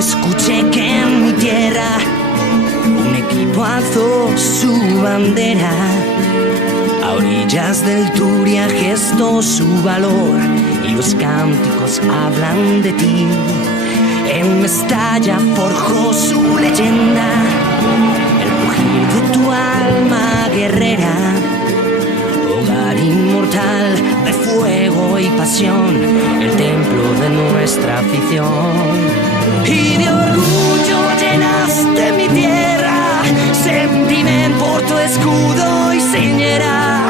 escuché que en mi tierra un equipo alzó su bandera. A orillas del Turia gestó su valor y los cánticos hablan de ti. En Mestalla forjó su leyenda, el rugir de tu alma guerrera, hogar inmortal de fuego y pasión, el templo de nuestra afición. Y de orgullo llenaste mi tierra, sentiment por tu escudo y señera,